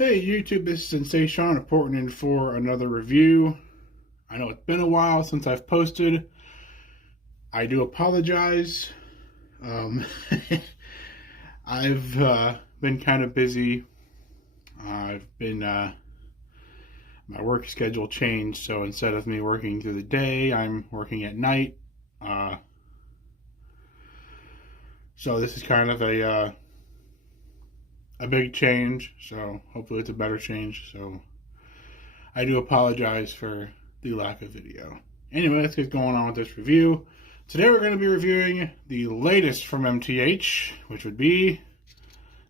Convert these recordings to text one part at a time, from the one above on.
Hey YouTube, this is Sensei Sean reporting in for another review. I know it's been a while since I've posted. I do apologize. Um, I've been kind of busy. My work schedule changed, so instead of me working through the day, I'm working at night. So this is kind of a big change, so hopefully it's a better change. So I do apologize for the lack of video. Anyway, let's get going on with this review. Today we're going to be reviewing the latest from MTH, which would be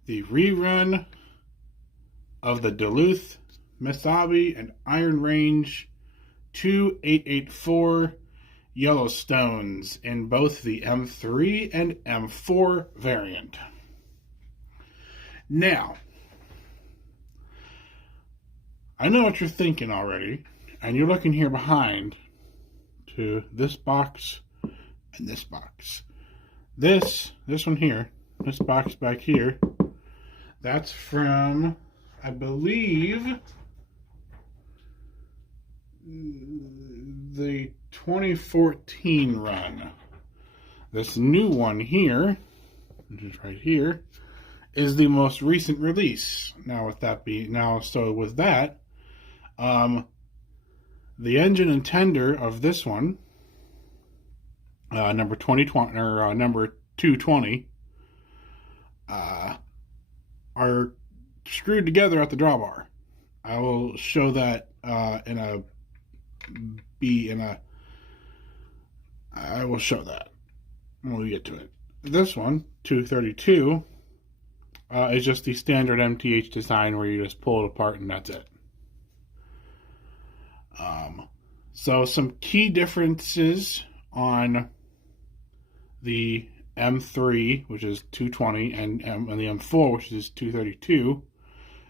the rerun of the Duluth, Mesabi, and Iron Range 2884 Yellowstones in both the M3 and M4 variant. Now, I know what you're thinking already, and you're looking here behind to this box and this box. This one here, this box back here, that's from, I believe, the 2014 run. This new one here, which is right here, is the most recent release. With that, the engine and tender of this one, number 2020 or number 220, are screwed together at the drawbar. I will show that I will show that when we get to it. This one, 232. Is just the standard MTH design where you just pull it apart and that's it. So some key differences on the M3, which is 220, and the M4, which is 232.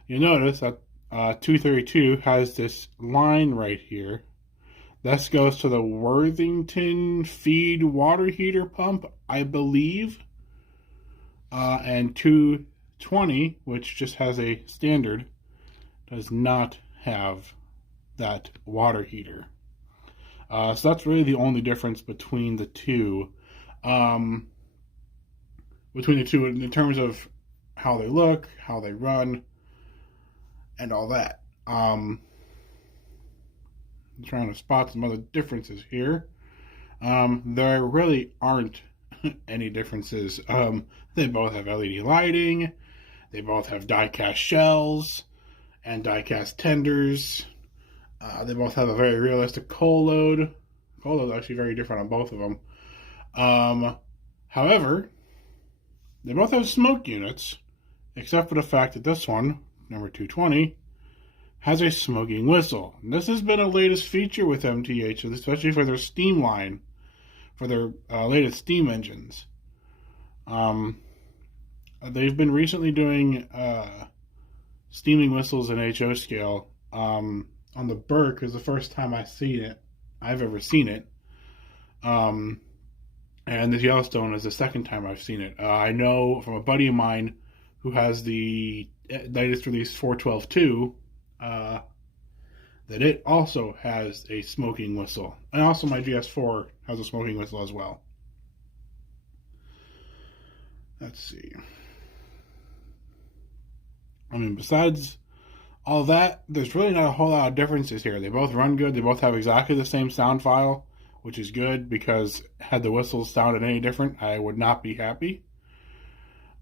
You'll notice that 232 has this line right here. This goes to the Worthington feed water heater pump, I believe. And 220, which just has a standard, does not have that water heater. So that's really the only difference between the two. In terms of how they look, how they run, and all that. I'm trying to spot some other differences here. There really aren't any differences. They both have LED lighting. They both have die-cast shells and die-cast tenders. They both have a very realistic coal load. Coal load is actually very different on both of them. However, they both have smoke units, except for the fact that this one, number 220, has a smoking whistle. And this has been a latest feature with MTH, especially for their steam line, for their latest steam engines. They've been recently doing steaming whistles in HO scale. On the Burke is the first time I've ever seen it. And the Yellowstone is the second time I've seen it. I know from a buddy of mine who has the latest release 412.2 that it also has a smoking whistle. And also my GS4 has a smoking whistle as well. Let's see. Besides all that, there's really not a whole lot of differences here. They both run good. They both have exactly the same sound file, which is good because had the whistles sounded any different, I would not be happy.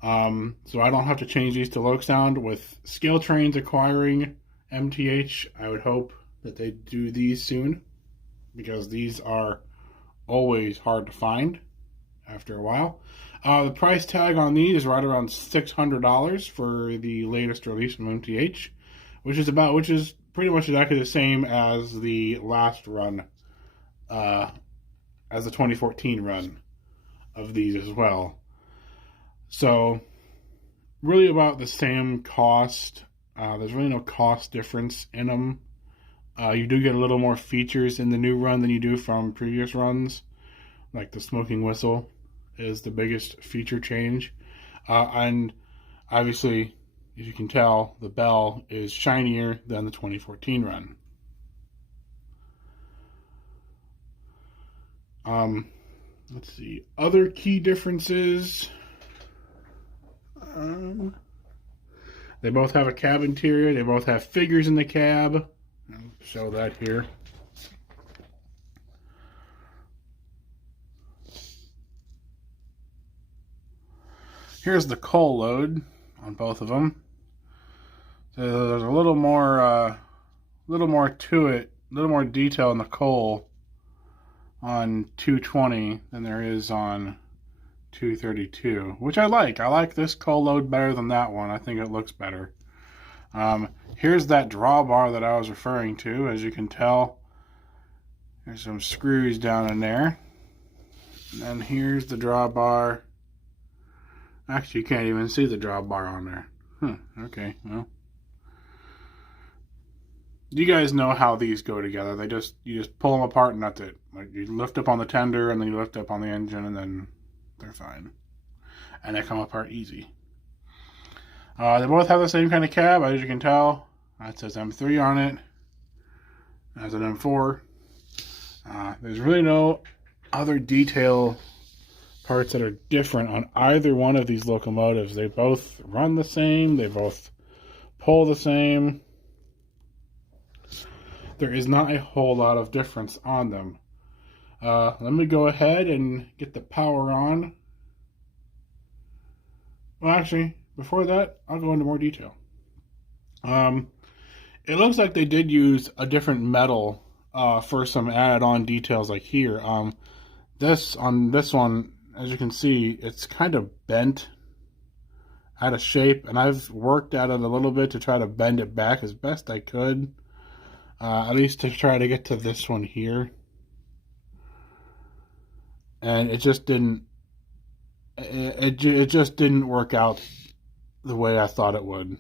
So I don't have to change these to Loc Sound. With Scale Trains acquiring MTH, I would hope that they do these soon because these are always hard to find after a while. The price tag on these is right around $600 for the latest release from MTH, which is pretty much exactly the same as the last run, as the 2014 run of these as well. So, really about the same cost. There's really no cost difference in them. You do get a little more features in the new run than you do from previous runs, like the smoking whistle is the biggest feature change. And obviously, As you can tell, the bell is shinier than the 2014 run. Let's see. Other key differences. They both have a cab interior. They both have figures in the cab. I'll show that here. Here's the coal load on both of them. So there's a little more to it, a little more detail in the coal on 220 than there is on 232, which I like. I like this coal load better than that one. I think it looks better. Here's that drawbar that I was referring to. As you can tell, there's some screws down in there. And then here's the drawbar. Actually, you can't even see the drawbar on there. Okay, well. You guys know how these go together. You just pull them apart and that's it. Like, you lift up on the tender and then you lift up on the engine and then they're fine. And they come apart easy. They both have the same kind of cab, as you can tell. That says M3 on it. That's an M4. There's really no other detail parts that are different on either one of these locomotives. They both run the same. They both pull the same. There is not a whole lot of difference on them. Let me go ahead and get the power on. Well, actually, before that, I'll go into more detail. It looks like they did use a different metal for some added-on details, like here. On this one, as you can see, it's kind of bent out of shape, and I've worked at it a little bit to try to bend it back as best I could. At least to try to get to this one here. And it just didn't work out the way I thought it would.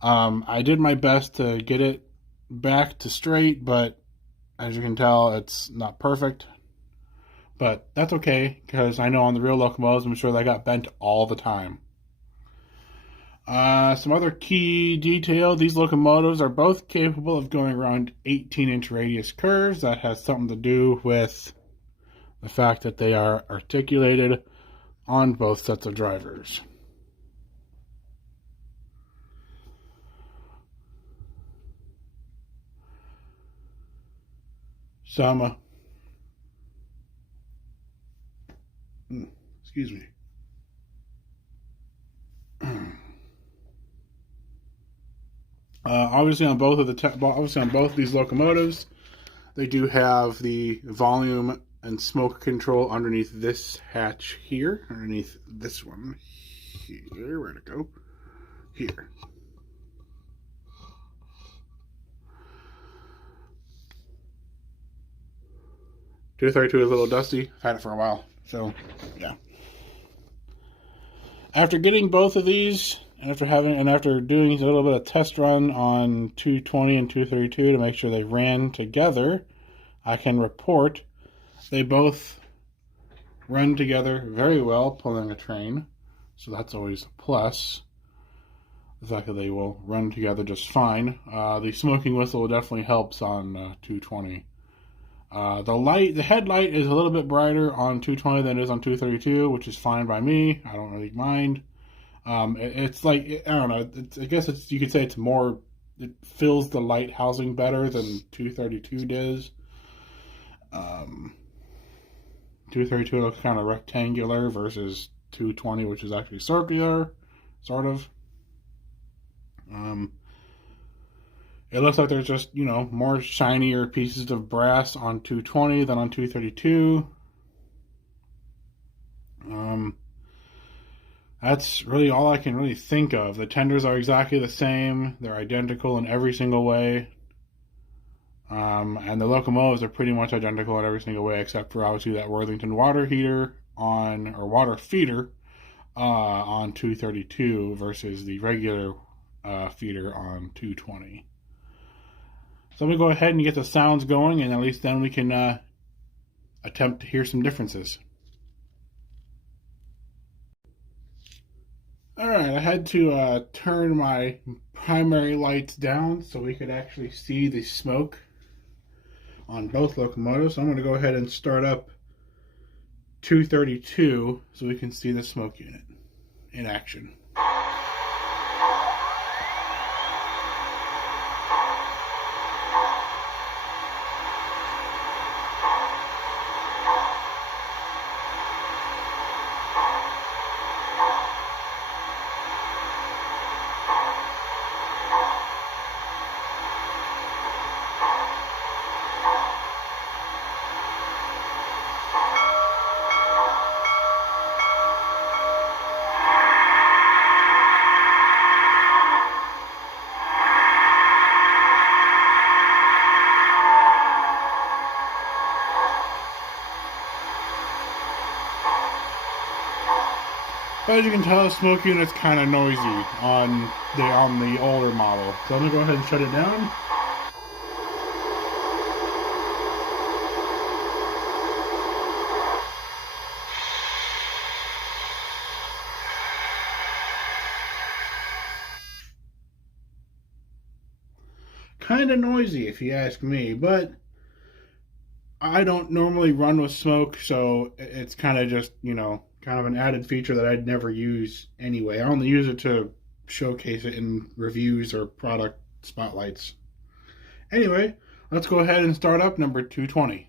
I did my best to get it back to straight, but as you can tell, it's not perfect. But that's okay, because I know on the real locomotives, I'm sure they got bent all the time. Some other key detail, these locomotives are both capable of going around 18-inch radius curves. That has something to do with the fact that they are articulated on both sets of drivers. Excuse me. Obviously on both of these locomotives, they do have the volume and smoke control underneath this hatch here, underneath this one here. Where'd it go? Here. .232 is a little dusty. I've had it for a while, so yeah. After getting both of these, after doing a little bit of test run on 220 and 232 to make sure they ran together, I can report they both run together very well pulling a train. So that's always a plus. The fact that they will run together just fine. The smoking whistle definitely helps on 220. The headlight is a little bit brighter on 220 than it is on 232, which is fine by me. I don't really mind. It's like, I don't know, I guess you could say it fills the light housing better than 232 does. 232 looks kind of rectangular versus 220, which is actually circular, sort of. It looks like there's just, more shinier pieces of brass on 220 than on 232. That's really all I can really think of. The tenders are exactly the same. They're identical in every single way. And the locomotives are pretty much identical in every single way, except for obviously that Worthington water feeder on 232 versus the regular feeder on 220. So I'm going to go ahead and get the sounds going, and at least then we can attempt to hear some differences. Alright, I had to turn my primary lights down so we could actually see the smoke on both locomotives. So I'm going to go ahead and start up 232 so we can see the smoke unit in action. As you can tell, the smoke unit's kind of noisy on the older model. So I'm gonna go ahead and shut it down. Kind of noisy if you ask me, but I don't normally run with smoke, so it's kind of just, kind of an added feature that I'd never use anyway. I only use it to showcase it in reviews or product spotlights. Anyway, let's go ahead and start up number 220.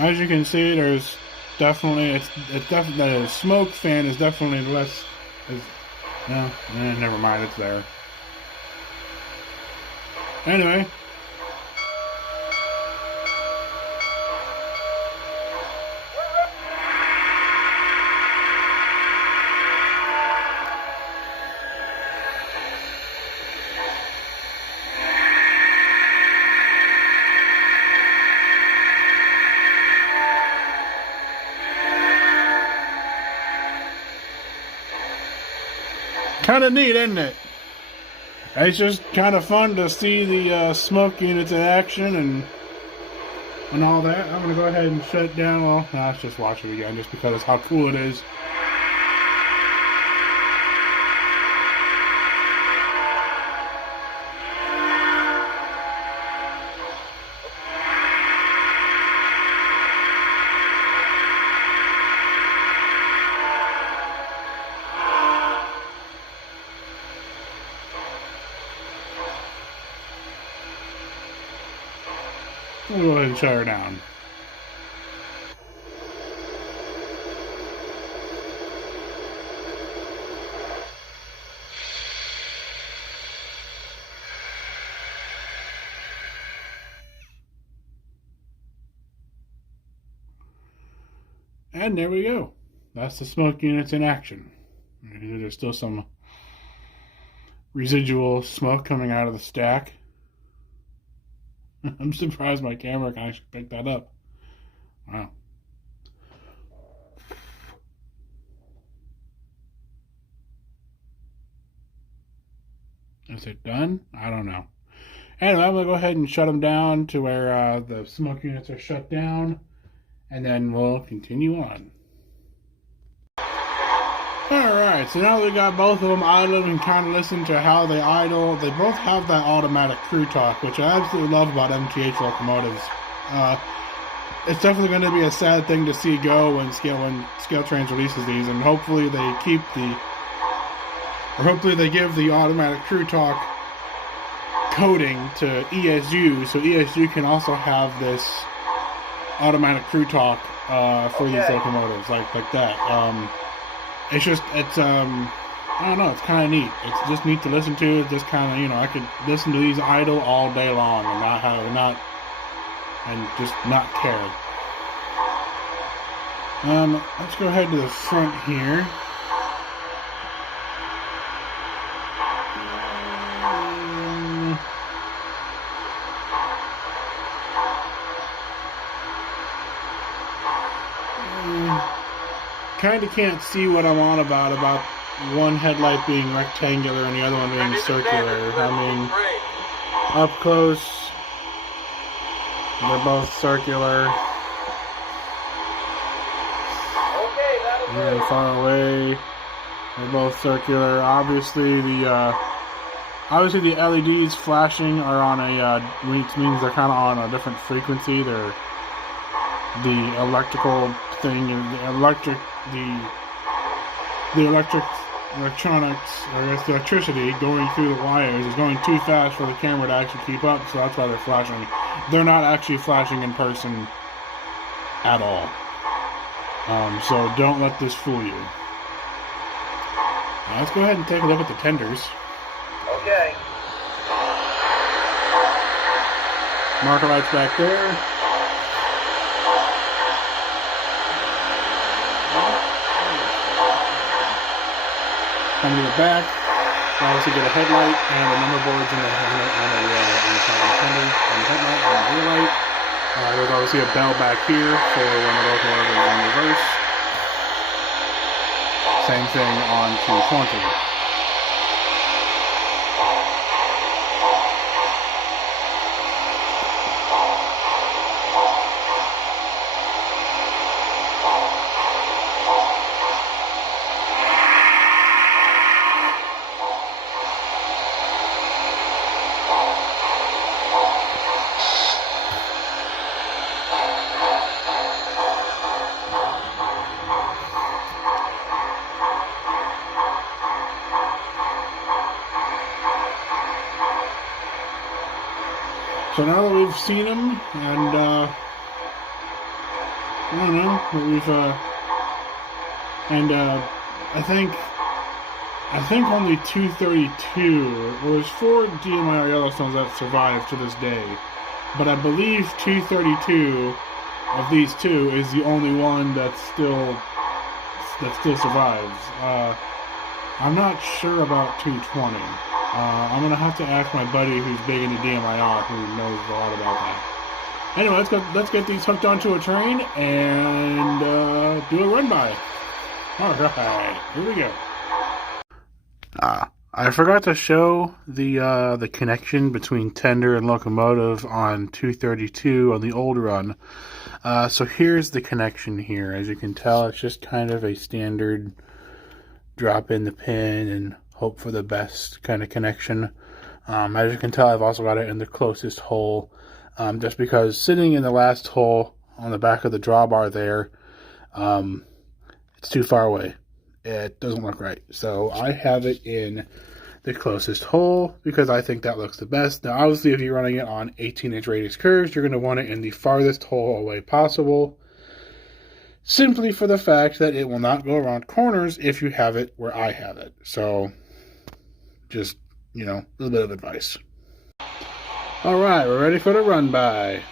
As you can see, there's definitely it's definitely the smoke fan is definitely less. Never mind, it's there. Anyway. Kind of neat, isn't it? It's just kind of fun to see the smoke units in action and all that. I'm going to go ahead and shut it down. Well, let's just watch it again just because of how cool it is. We'll go ahead and shut her down. And there we go. That's the smoke units in action. There's still some residual smoke coming out of the stack. I'm surprised my camera can actually pick that up. Wow. Is it done? I don't know. Anyway, I'm going to go ahead and shut them down to where the smoke units are shut down. And then we'll continue on. Alright, so now that we got both of them idled and kind of listen to how they idle, they both have that automatic crew talk, which I absolutely love about MTH locomotives. It's definitely going to be a sad thing to see go when Scale Trains releases these, and hopefully they give the automatic crew talk coding to ESU, so ESU can also have this automatic crew talk for these locomotives, like that. It's I don't know, it's kind of neat. It's just neat to listen to. It's just kind of, I could listen to these idle all day long and just not care. Let's go ahead to the front here. kind of can't see what I'm on about one headlight being rectangular and the other one being circular. I mean, up close, they're both circular. Very far away, they're both circular. Obviously, the LEDs flashing are on a which means they're kind of on a different frequency. They're the electrical thing, electronics, or I guess the electricity going through the wires is going too fast for the camera to actually keep up, so that's why they're flashing. They're not actually flashing in person at all. So don't let this fool you. Now let's go ahead and take a look at the tenders. Okay. Marker lights back there. Come to the back. Obviously get a headlight and the number boards in the tender, on the headlight and the rear light. There's obviously a bell back here for when the locomotive is in reverse. Same thing on 220. So now that we've seen them, and I don't know, I think only 232. Well, there's 4 DMIR Yellowstones that survived to this day, but I believe 232 of these 2 is the only one that still survives. I'm not sure about 220. I'm gonna have to ask my buddy who's big into DMIR, who knows a lot about that. Anyway, let's get these hooked onto a train and do a run by. All right, here we go. I forgot to show the connection between tender and locomotive on 232 on the old run. So here's the connection here. As you can tell, it's just kind of a standard drop in the pin and hope for the best kind of connection. As you can tell, I've also got it in the closest hole, just because sitting in the last hole on the back of the drawbar there, it's too far away. It doesn't look right. So I have it in the closest hole because I think that looks the best. Now, obviously, if you're running it on 18-inch radius curves, you're going to want it in the farthest hole away possible, simply for the fact that it will not go around corners if you have it where I have it. So just, a little bit of advice. All right, we're ready for the run by.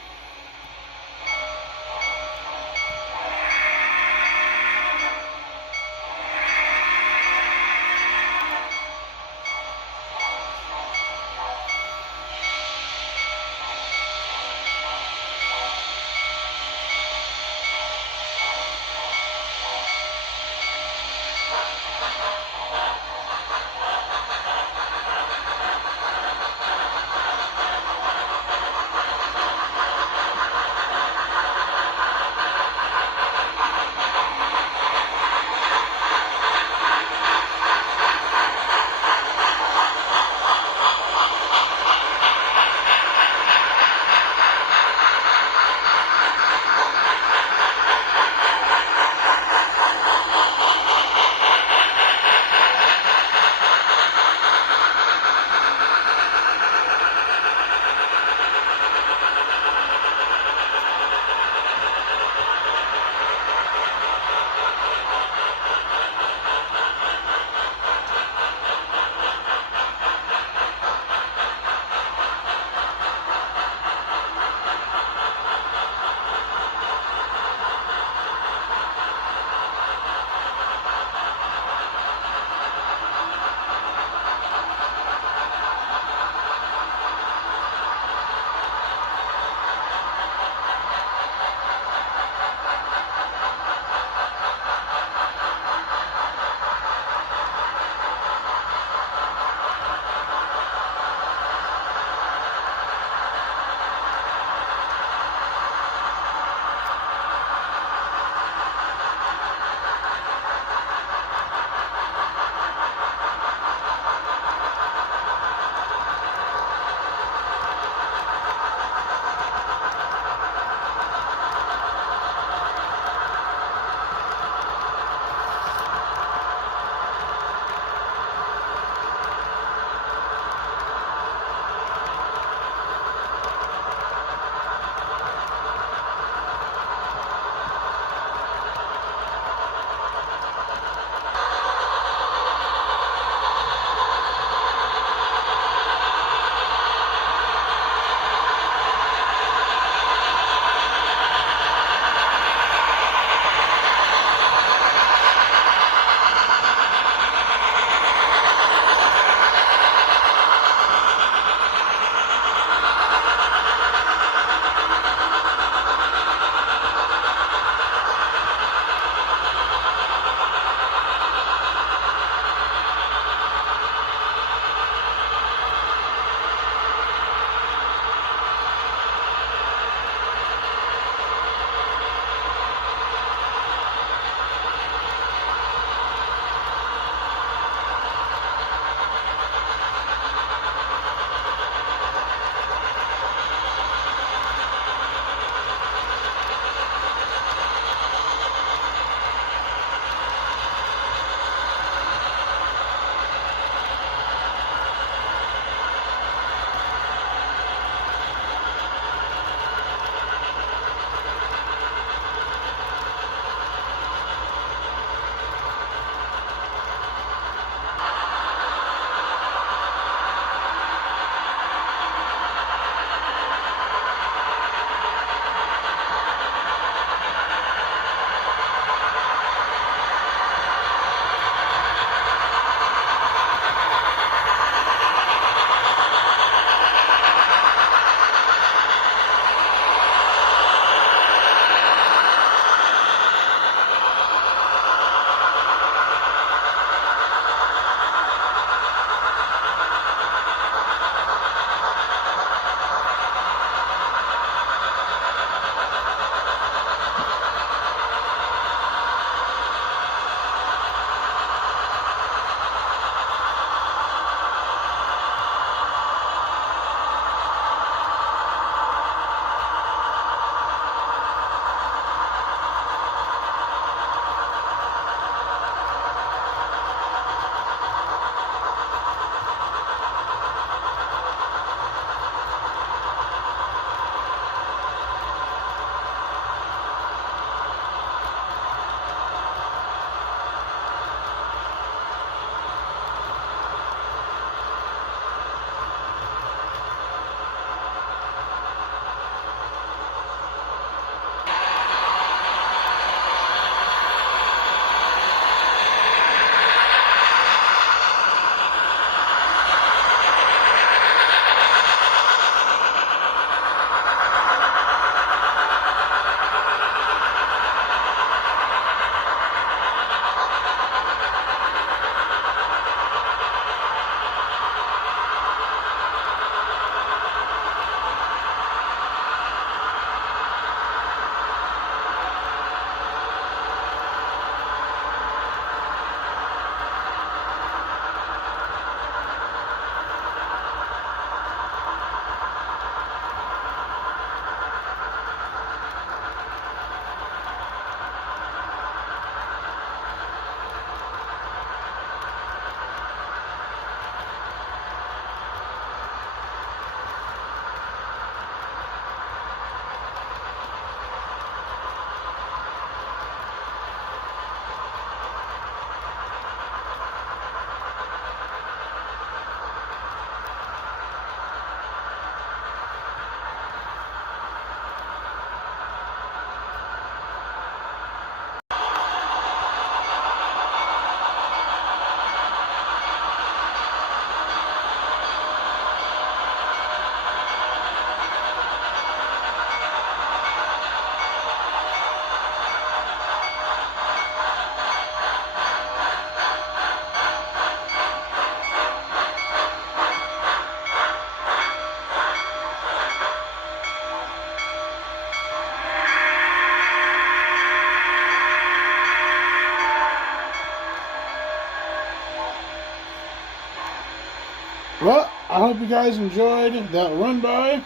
Well, I hope you guys enjoyed that run by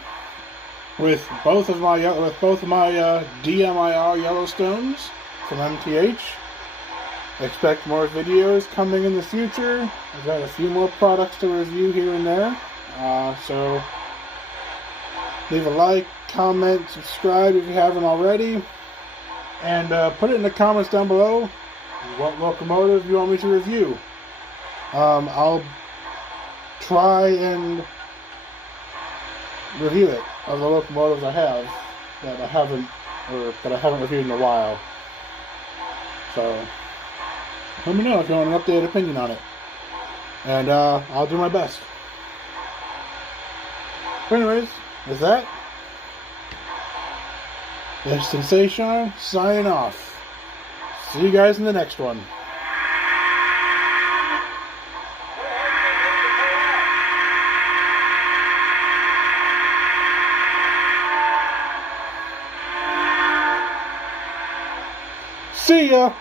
with both of my DMIR Yellowstones from MTH. Expect more videos coming in the future. I've got a few more products to review here and there. So leave a like, comment, subscribe if you haven't already, and put it in the comments down below what locomotive you want me to review. I'll try and review it of the locomotives I have that I haven't reviewed in a while. So let me know if you want an updated opinion on it, and I'll do my best. But anyways, with that, this is Sensation signing off. See you guys in the next one. See ya!